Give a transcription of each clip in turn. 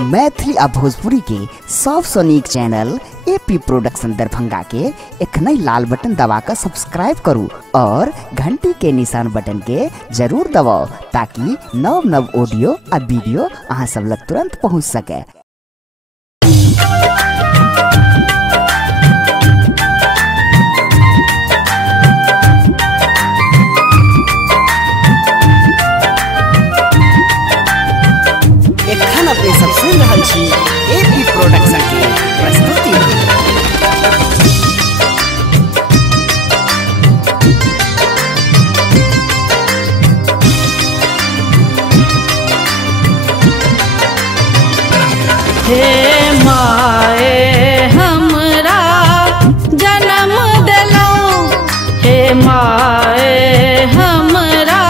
मैथिली आ भोजपुरी के सबसे नीक चैनल एपी प्रोडक्शन दरभंगा के एखनई लाल बटन दबाकर सब्सक्राइब करू और घंटी के निशान बटन के जरूर दबाओ ताकि नव नव ऑडियो आ वीडियो अहाँ सब लग तुरंत पहुँच सके। अपने सब सुन रहल छी एपी प्रोडक्शन के प्रस्तुति। हे माए हमरा जन्म दिलौ, हे माए हमरा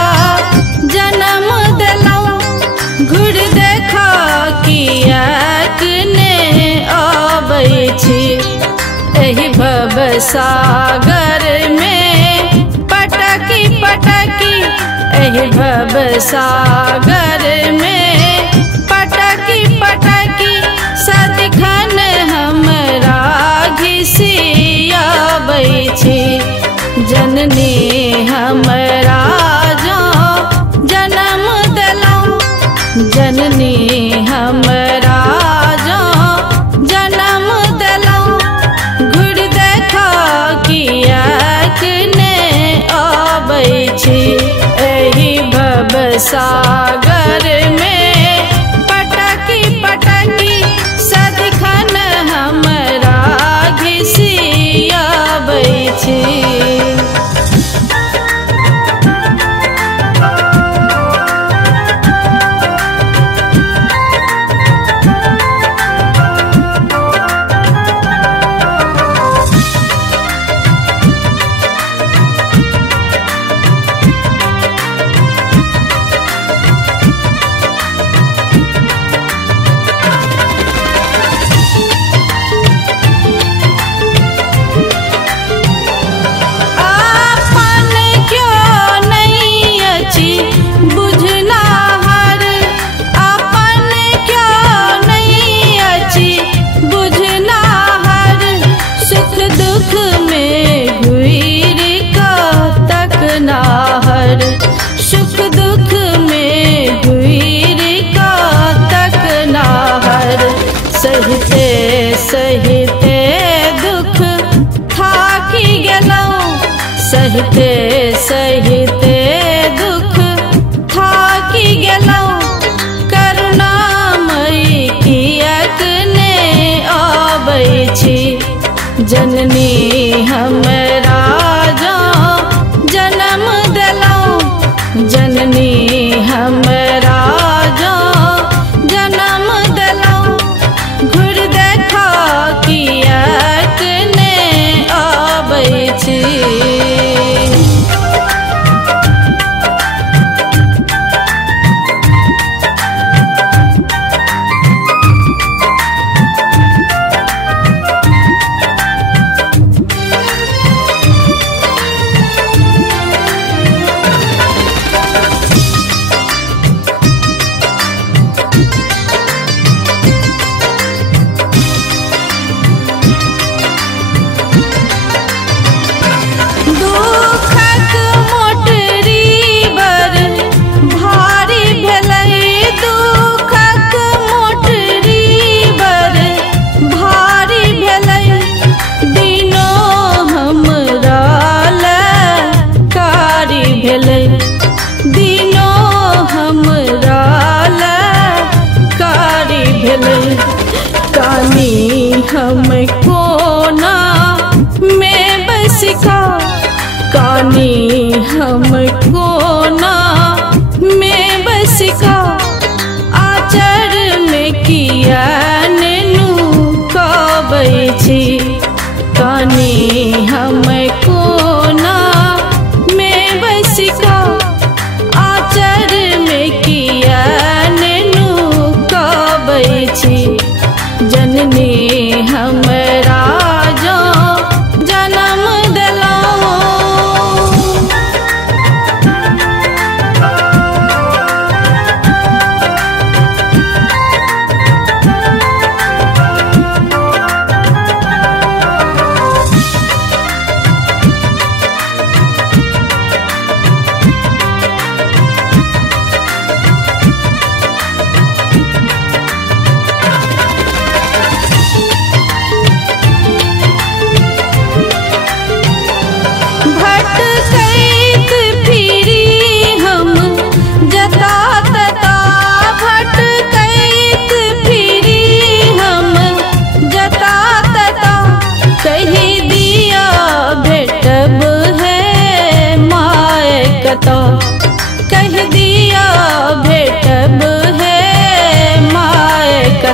जन्म दिलौ, घुर देखा कियाक ने आबै छी, एहि भवसागर में पटकी पटकी, एहि भवसागर में पटकी पटकी, सदिखन हमरा घिसियाबै छी, जननी हमरा जन्म दिलौ, जननी हमरा जन्म दिलौ, घुर देखा कियाक ने आबै छी, एहि भवसागर में पटकी पटकी, सदिखन हमरा घिसियाबै छी। सुख दुख में गुइर का तक नाहर, सहिते सहिते दुख थाकी गेलौ, सहिते सहिते दुख थाकी गेलौ, करुणामयी कियाक ने आबै छी, जननी हमरा जन्म दिलौ, जननी हमरा जन्म दिलौ, घुर देखा कियाक ने आबै छी।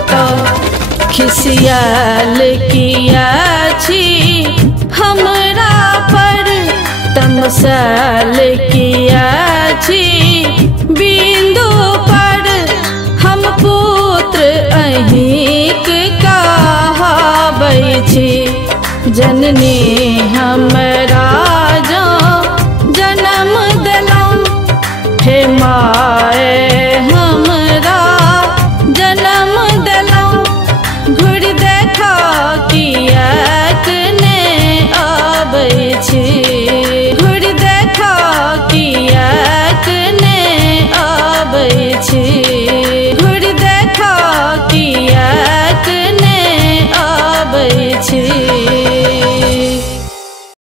तो खिसियाल किया छी हमरा पर, तमसाल किया छी बिंदु पर। हम पुत्र अहिंक कहाबै छी, जननी हमरा जो जन्म देलौं। हे माए हमरा जन्म देलौं, घुर देखा किया